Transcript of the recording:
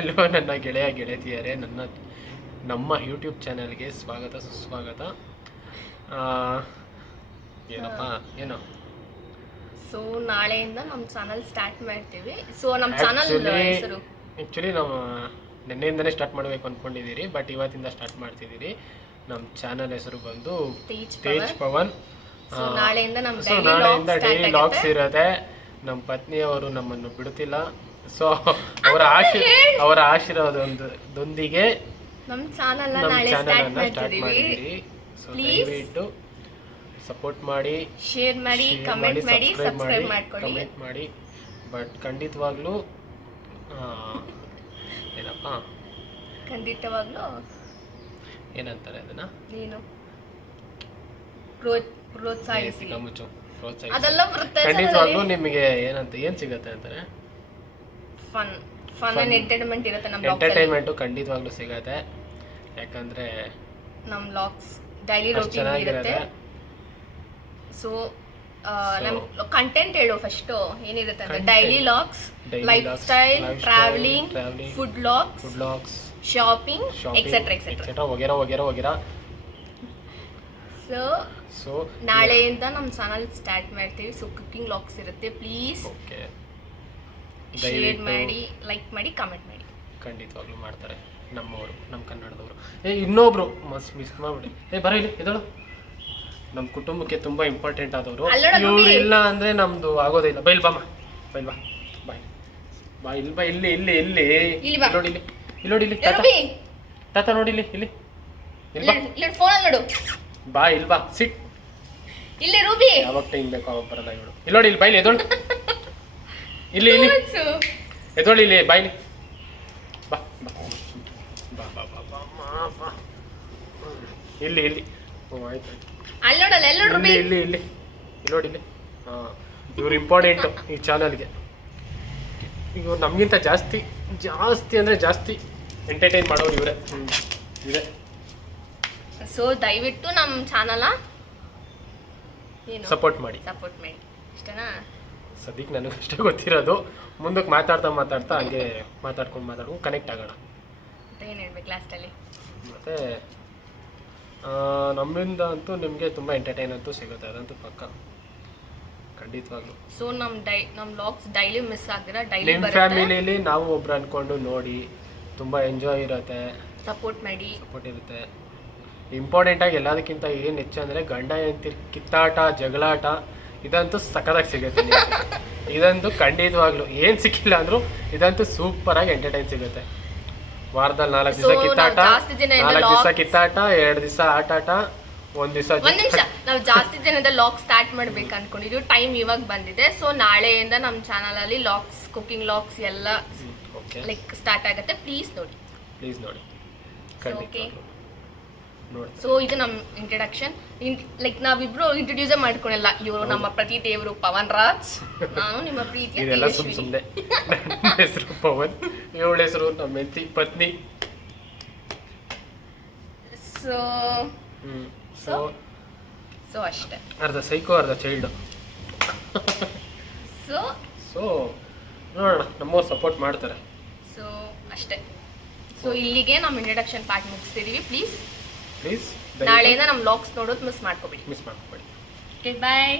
ಎಲ್ಲೋ ನನ್ನ ಗೆಳೆಯ ಗೆಳತಿಯರೇ, ನಮ್ಮ ಯೂಟ್ಯೂಬ್ ಚಾನಲ್ಗೆ ಸ್ವಾಗತ ಸುಸ್ವಾಗತ. ಏನಪ್ಪ ಏನು ಸೊ ನಾಳೆಯಿಂದ ನಮ್ಮ ಚಾನಲ್ ಸ್ಟಾರ್ಟ್ ಮಾಡ್ತೀವಿ. ಸೊ ನಮ್ಮ ಚಾನಲ್ ಹೆಸರು ಆ್ಯಕ್ಚುಲಿ ನಾವು ನಿನ್ನೆಯಿಂದನೇ ಸ್ಟಾರ್ಟ್ ಮಾಡಬೇಕು ಅಂದ್ಕೊಂಡಿದ್ದೀರಿ, ಬಟ್ ಇವತ್ತಿಂದ ಸ್ಟಾರ್ಟ್ ಮಾಡ್ತಿದ್ದೀರಿ. ನಮ್ಮ ಚಾನಲ್ ಹೆಸರು ಬಂದು ತೇಜ್ ಪವನ್. ನಾಳೆಯಿಂದ ಡೈಲಿ ಲಾಗ್ಸ್ ಇರುತ್ತೆ. ನಮ್ಮ ಪತ್ನಿಯವರು ನಮ್ಮನ್ನು ಬಿಡುತ್ತಿಲ್ಲ. ಸೊ ಅವರ ಆಶೀರ್ವಾದದೊಂದಿಗೆ ನಮ್ಮ ಚಾನಲ್ ಚಾನಲನ್ನು ಸ್ಟಾರ್ಟ್ ಮಾಡಿದ್ದೀರಿ. ಸೊ ದಯವಿಟ್ಟು ಸಪೋರ್ಟ್ ಮಾಡಿ, ಶೇರ್ ಮಾಡಿ, ಕಮೆಂಟ್ ಮಾಡಿ, ಸಬ್ಸ್ಕ್ರೈಬ್ ಮಾಡ್ಕೊಳ್ಳಿ, ಕಮೆಂಟ್ ಮಾಡಿ. ಬಟ್ ಖಂಡಿತವಾಗ್ಲೂ ಏನಪ್ಪ ಖಂಡಿತವಾಗ್ಲೂ ಏನಂತಾರೆ ಅದನ್ನ ನೀನು ಪ್ರೋತ್ಸಾಹಿಸಿ. ಖಂಡಿತವಾಗ್ಲೂ ನಿಮಗೆ ಏನ್ ಸಿಗುತ್ತೆ ಅಂತಾರೆ, ಫನ್ ಅಂಡ್ ಎಂಟರ್ಟೈನ್ಮೆಂಟ್ ಇರುತ್ತೆ. ನಮ್ಮ ಎಂಟರ್ಟೈನ್ಮೆಂಟ್ ಖಂಡಿತವಾಗ್ಲೂ ಸಿಗುತ್ತೆ. ಯಾಕಂದ್ರೆ ನಮ್ಮ ವ್ಲಾಗ್ಸ್ ಡೈಲಿ ರೂಟೀನ್ ಇರುತ್ತೆ. ಸೊ ನಮ್ಮ ಕಂಟೆಂಟ್ ಹೇಳು ಫಸ್ಟ್ ಏನಿರುತ್ತೆ ಅಂದ್ರೆ daily logs, lifestyle, travelling, food logs, shopping, etcetera ವಗೇರಾ. ಸೊ ನಾಳೆಯಿಂದ ನಮ್ಮ ಚಾನಲ್ ಸ್ಟಾರ್ಟ್ ಮಾಡ್ತೀವಿ. ಸೊ ಕುಕಿಂಗ್ ಲಾಗ್ಸ್ ಇರುತ್ತೆ. ಪ್ಲೀಸ್ ಶೇರ್ ಮಾಡಿ, ಲೈಕ್ ಮಾಡಿ, ಕಮೆಂಟ್ ಮಾಡಿ. ಖಂಡಿತವಾಗ್ಲೂ ಮಾಡ್ತಾರೆ ನಮ್ಮವರು, ನಮ್ಮ ಕನ್ನಡದವರು. ಇನ್ನೊಬ್ರು ಮಿಸ್ ಮಾಡ್ಬಿಡಿ. ಬರೋ ಇಲ್ಲಿ ಎದಳು. ನಮ್ಮ ಕುಟುಂಬಕ್ಕೆ ತುಂಬಾ ಇಂಪಾರ್ಟೆಂಟ್ ಆದವರು. ಇವ್ರು ಇಲ್ಲ ಅಂದ್ರೆ ನಮ್ದು ಆಗೋದಿಲ್ಲ. ಬೈಲ್ ಬಾಮ, ಬೈಲ್ ಬಾ, ಬಾಯ್ ಬಾ, ಇಲ್ಲಿ ಬಾ, ಇಲ್ಲಿ ಇಲ್ಲಿ ಇಲ್ಲಿ ನೋಡಿ, ಇಲ್ಲಿ ನೋಡಿ, ಇಲ್ಲಿ ತಾತ ನೋಡಿ, ಇಲ್ಲಿ ಬಾ, ಇಲ್ಲಿ ಬಾ, ಸಿಟ್. ಇಲ್ಲಿ ರೂಬಿ ಯಾವಾಗ ಟೈಮ್ ಬೇಕು ಅವಾಗ ಬರಲ್ಲ ಇವಳು. ಇಲ್ಲಿ ನೋಡಿ, ಇಲ್ಲಿ ಬೈಲಿ ಎದೋಳು, ಇಲ್ಲಿ ಎದೋಳು, ಇಲ್ಲಿ ಬಾಯ್ಲಿ ಬಾ ಬಾ ಬಾ ಬಾ ಬಾ ಬಾ ಬಾ. ಇಲ್ಲಿ ಆಯ್ತು ಇಲ್ಲಿ ನೋಡಿ, ಇಲ್ಲಿ ಇವ್ರು ಇಂಪಾರ್ಟೆಂಟು ಈ ಚಾನಲ್ಗೆ. ಇವ್ರು ನಮಗಿಂತ ಜಾಸ್ತಿ ಅಂದರೆ ಜಾಸ್ತಿ ಎಂಟರ್ಟೈನ್ ಮಾಡೋರು ಇವರೇ. ಇದೆ. ಸೊ ದಯವಿಟ್ಟು ನಮ್ಮ ಚಾನಲ್ ಸಪೋರ್ಟ್ ಮಾಡಿ ಇಷ್ಟನಾ? ಸದ್ಯಕ್ಕೆ ನನಗೆ ಅಷ್ಟೇ ಗೊತ್ತಿರೋದು. ಮುಂದಕ್ಕೆ ಮಾತಾಡ್ತಾ ಹಂಗೆ ಮಾತಾಡ್ಕೊಂಡು ಕನೆಕ್ಟ್ ಆಗೋಣ. ಏನು ಹೇಳ್ಬೇಕು ಲಾಸ್ಟಲ್ಲಿ? ಮತ್ತು ನಮ್ಮಿಂದ ಅಂತೂ ನಿಮಗೆ ತುಂಬ ಎಂಟರ್ಟೈನ್ ಅಂತೂ ಸಿಗುತ್ತೆ, ಅದಂತೂ ಪಕ್ಕ ಖಂಡಿತವಾಗ್ಲೂ. ಸೊ ನಮ್ಮ ವ್ಲಾಗ್ಸ್ ಡೈಲಿ ಮಿಸ್ ಆಗ್ದಿರ ಡೈಲಿ ನಿಮ್ಮ ಫ್ಯಾಮಿಲಿಯಲ್ಲಿ ನಾವು ಒಬ್ರು ಅಂದ್ಕೊಂಡು ನೋಡಿ, ತುಂಬ ಎಂಜಾಯ್ ಇರುತ್ತೆ, ಸಪೋರ್ಟ್ ಇರುತ್ತೆ. ಇಂಪಾರ್ಟೆಂಟಾಗಿ ಎಲ್ಲದಕ್ಕಿಂತ ಏನು ಹೆಚ್ಚು ಅಂದರೆ ಗಂಡ ಹೆಂಡತಿ ಕಿತ್ತಾಟ, ಜಗಳಾಟ ಇದಂತೂ ಸಖತ್ತಾಗಿ ಸಿಗುತ್ತೆ. ಇದಂತೂ ಖಂಡಿತವಾಗ್ಲೂ ಏನು ಸಿಕ್ಕಿಲ್ಲ ಅಂದರೂ ಇದಂತೂ ಸೂಪರಾಗಿ ಎಂಟರ್ಟೈನ್ ಸಿಗುತ್ತೆ. ವಾರದಲ್ಲಿ 4 ದಿವಸ ಕಿತ್ತಾಟ, 2 ದಿವಸ ಆಟಾಟ, 1 ದಿವಸ. ಒಂದ್ ನಿಮಿಷ, ನಾವು ಜಾಸ್ತಿ ಜನದ ಲಾಗ್ ಸ್ಟಾರ್ಟ್ ಮಾಡ್ಬೇಕು ಅನ್ಕೊಂಡಿದ್ವಿ. ಟೈಮ್ ಇವಾಗ ಬಂದಿದೆ. ಸೊ ನಾಳೆಯಿಂದ ನಮ್ಮ ಚಾನಲ್ ಅಲ್ಲಿ ಲಾಗ್ಸ್, ಕುಕಿಂಗ್ ಲಾಗ್ಸ್ ಎಲ್ಲ ಲೈಕ್ ಸ್ಟಾರ್ಟ್ ಆಗುತ್ತೆ. ಪ್ಲೀಸ್ ನೋಡಿ ಸೊ ಇದು ನಮ್ಮ ಇಂಟ್ರಡಕ್ಷನ್. ಲೈಕ್ ನಾವಿಬ್ರು ಇಂಟ್ರೊಡ್ಯೂಸ್ ಮಾಡ್ಕೊಳಲ್ಲ. ಇವರು ನಮ್ಮ ಪ್ರತಿ ದೇವರು ಪವನ್ ರಾಜ್, ನಾನು ನಿಮ್ಮ ಪ್ರೀತಿಯ ತೇಜಸ್ವಿನಿ. ಹೆಸರು ಪವನ್, ಇವಳ ಹೆಸರು ನಮ್ಮ ಹೆಂಡತಿ ಪತ್ನಿ. ಸೊ ಅಷ್ಟೇ. ಅರ್ಧ ಸೈಕೋ, ಅರ್ಧ ಚೈಲ್ಡ್. ಸೊ ನೋಡೋಣ, ನಮ್ಮವ್ರು ಸಪೋರ್ಟ್ ಮಾಡ್ತಾರೆ. ಸೊ ಅಷ್ಟೇ. ಸೊ ಇಲ್ಲಿಗೆ ನಮ್ಮ ಇಂಟ್ರಡಕ್ಷನ್ ಪಾರ್ಟ್ ಮುಗಿಸ್ತಿದೀವಿ. ಪ್ಲೀಸ್ ನಾಳೆಯಿಂದ ನಮ್ಮ ವ್ಲಾಗ್ಸ್ ನೋಡೋದು ಮಿಸ್ ಮಾಡ್ಕೋಬೇಡಿ. ಓಕೆ, ಬಾಯ್.